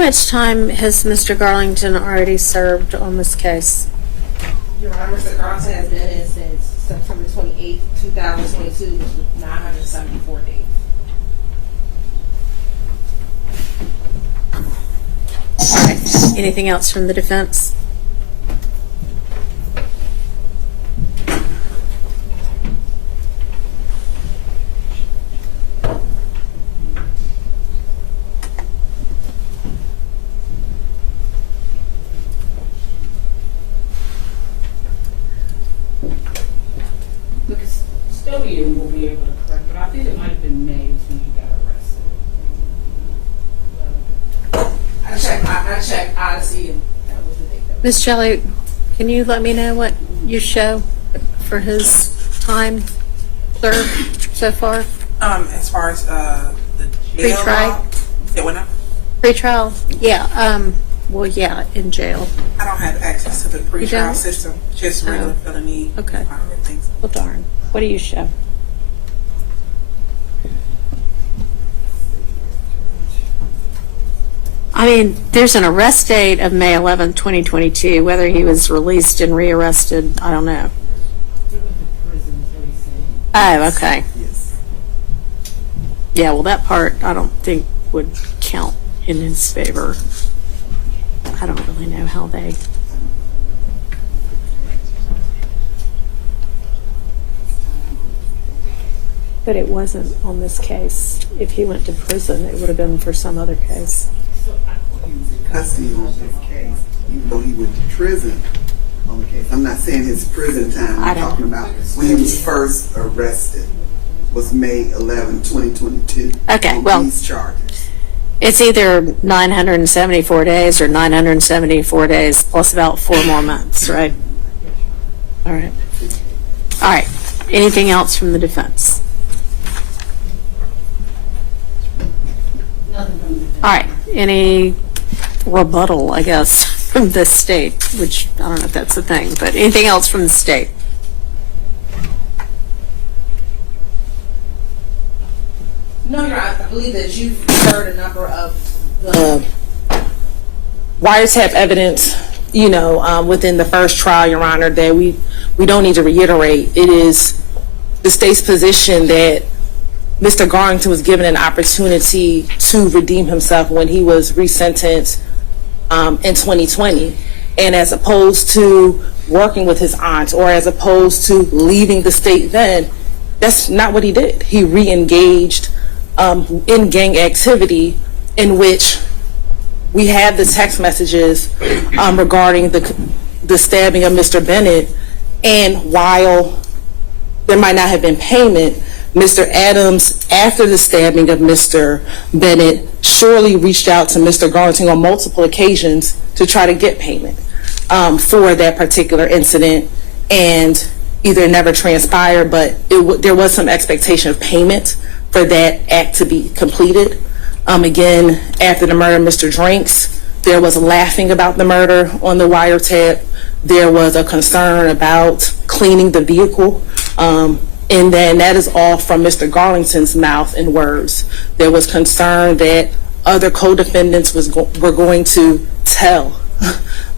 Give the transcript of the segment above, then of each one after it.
much time has Mr. Garlington already served on this case? Your Honor, Mr. Garlington has been in since September 28th, 2022, which was 974 days. All right. Anything else from the defense? The custodian will be able to correct, but I think it might have been May when he got arrested. I checked Odyssey, and that was the date. Ms. Shelley, can you let me know what you show for his time served so far? As far as the jail Pre-trial? Pre-trial? Yeah. Well, yeah, in jail. I don't have access to the pre-trial don't? system, just regular felony. Okay. Things. Well, darn. What do you show? I mean, there's an arrest date of May 11th, 2022. Whether he was released and rearrested, I don't know. He went to prison, is what he's saying. Oh, okay. Yes. Yeah, well, that part I don't think would count in his favor. I don't really know how they... But it wasn't on this case. If he went to prison, it would have been for some other case. He was in custody on this case, even though he went to prison on the case. I'm not saying his prison time. I'm talking about when he was first arrested was May 11, 2022. Okay, on well, these charges. It's either 974 days or 974 days plus about 4 more months, right? All right. All right. Anything else from the defense? Nothing from the defense. All right. Any rebuttal, I guess, from the state, which I don't know if that's a thing, but anything else from the state? No, Your Honor, I believe that you've heard a number of the wiretap evidence, within the first trial, Your Honor, that we don't need to reiterate. It is the state's position that Mr. Garlington was given an opportunity to redeem himself when he was resentenced in 2020. And as opposed to working with his aunt or as opposed to leaving the state then, that's not what he did. He re-engaged in gang activity in which we have the text messages regarding the stabbing of Mr. Bennett. And while there might not have been payment, Mr. Adams, after the stabbing of Mr. Bennett, surely reached out to Mr. Garlington on multiple occasions to try to get payment for that particular incident, and either never transpired, but there was some expectation of payment for that act to be completed. Again, after the murder of Mr. Drinks, there was laughing about the murder on the wiretap. There was a concern about cleaning the vehicle. And then that is all from Mr. Garlington's mouth and words. There was concern that other co-defendants were going to tell.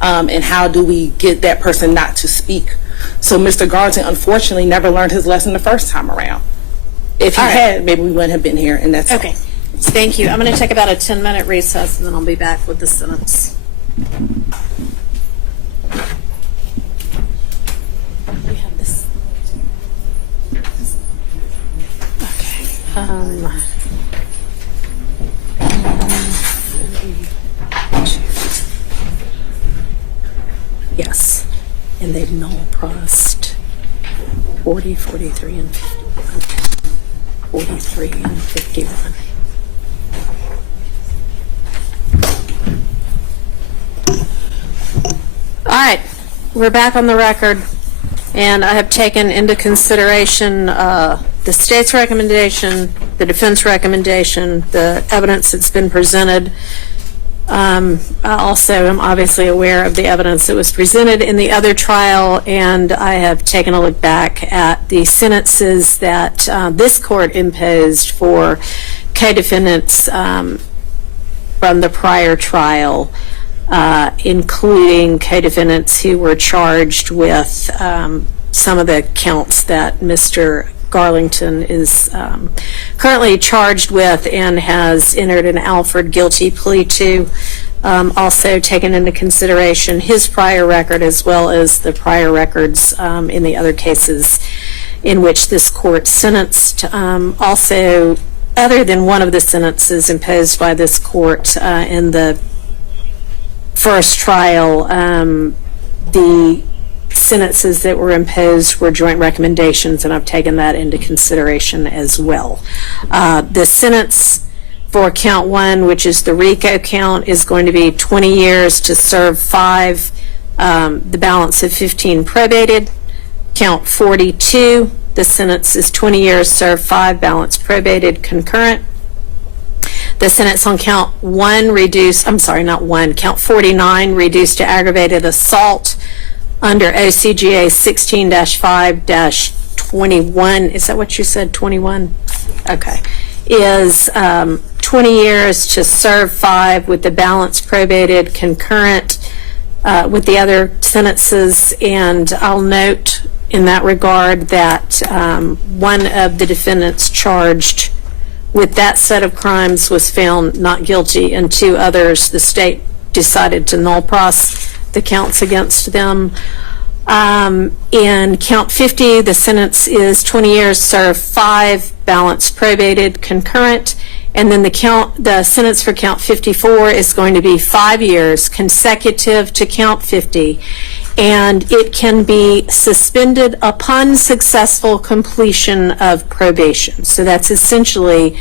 And how do we get that person not to speak? So Mr. Garlington, unfortunately, never learned his lesson the first time around. If he had, maybe we wouldn't have been here, and that's Okay. Thank you. I'm going to take about a 10-minute recess, and then I'll be back with the sentence. We have this. Okay. Yes. And they've null-prossed 40, 43, and 51. 43 and 51. All right, we're back on the record, and I have taken into consideration the state's recommendation, the defense recommendation, the evidence that's been presented. I also am obviously aware of the evidence that was presented in the other trial, and I have taken a look back at the sentences that this court imposed for co-defendants from the prior trial, including co-defendants who were charged with some of the counts that Mr. Garlington is currently charged with and has entered an Alford guilty plea to. Also taken into consideration his prior record as well as the prior records in the other cases in which this court sentenced. Also, other than one of the sentences imposed by this court in the first trial, the sentences that were imposed were joint recommendations, and I've taken that into consideration as well. The sentence for count 1, which is the RICO count, is going to be 20 years to serve 5, the balance of 15 probated. Count 42, the sentence is 20 years, serve 5, balance probated, concurrent. The sentence on count 1 reduced, I'm sorry, not 1, count 49 reduced to aggravated assault under OCGA 16-5-21. Is that what you said, 21? Okay. Is 20 years to serve 5 with the balance probated, concurrent with the other sentences. And I'll note in that regard that one of the defendants charged with that set of crimes was found not guilty, and 2 others, the state decided to null pros the counts against them. In count 50, the sentence is 20 years, serve 5, balance probated, concurrent. And then the sentence for count 54 is going to be 5 years consecutive to count 50. And it can be suspended upon successful completion of probation. So that's essentially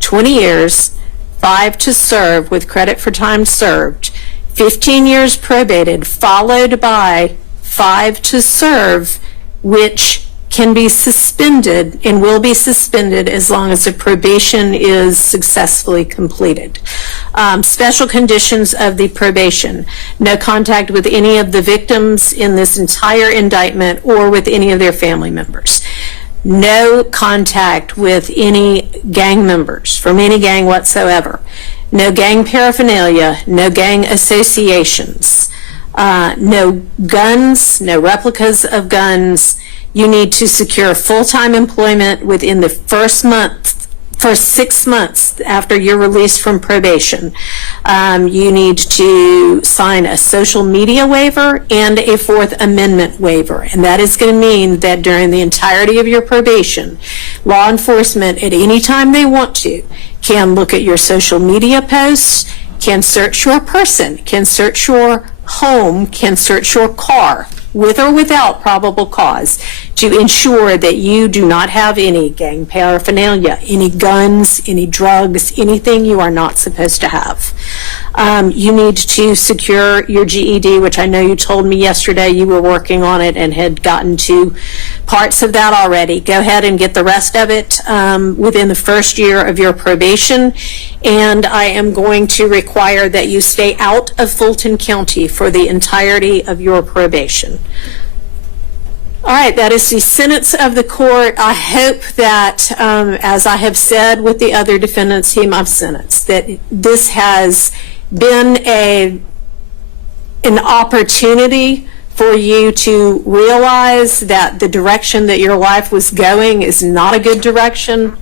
20 years, 5 to serve with credit for time served, 15 years probated, followed by 5 to serve, which can be suspended and will be suspended as long as the probation is successfully completed. Special conditions of the probation: no contact with any of the victims in this entire indictment or with any of their family members. No contact with any gang members from any gang whatsoever. No gang paraphernalia, no gang associations. No guns, no replicas of guns. You need to secure full-time employment within the first 6 months after you're released from probation. You need to sign a social media waiver and a 4th Amendment waiver. And that is going to mean that during the entirety of your probation, law enforcement at any time they want to can look at your social media posts, can search your person, can search your home, can search your car with or without probable cause to ensure that you do not have any gang paraphernalia, any guns, any drugs, anything you are not supposed to have. You need to secure your GED, which I know you told me yesterday you were working on it and had gotten to parts of that already. Go ahead and get the rest of it within the first year of your probation. And I am going to require that you stay out of Fulton County for the entirety of your probation. All right, that is the sentence of the court. I hope that, as I have said with the other defendants whom I've sentenced, that this has been an opportunity for you to realize that the direction that your life was going is not a good direction,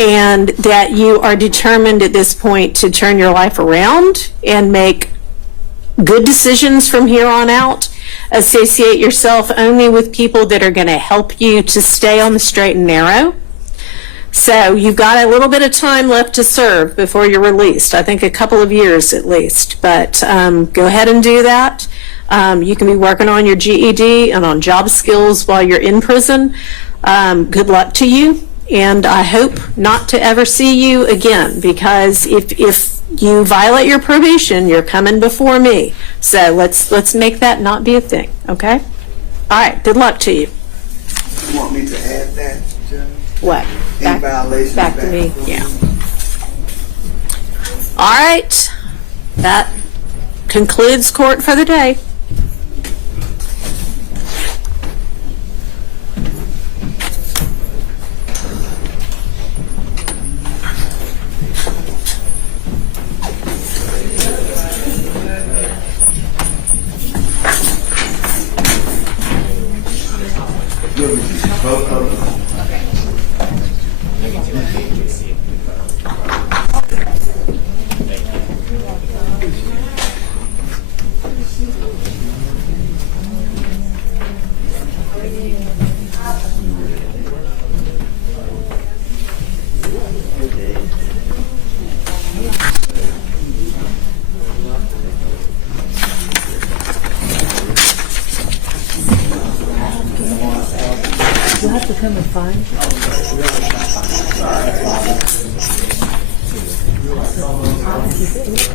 and that you are determined at this point to turn your life around and make good decisions from here on out. Associate yourself only with people that are going to help you to stay on the straight and narrow. So you've got a little bit of time left to serve before you're released. I think a couple of years at least, but go ahead and do that. You can be working on your GED and on job skills while you're in prison. Good luck to you, and I hope not to ever see you again, because if you violate your probation, you're coming before me. So let's make that not be a thing, okay? All right, good luck to you. You want me to add that, Judge? What? In violation Back to me, yeah. All right, that concludes court for the day. You'll have to come and find.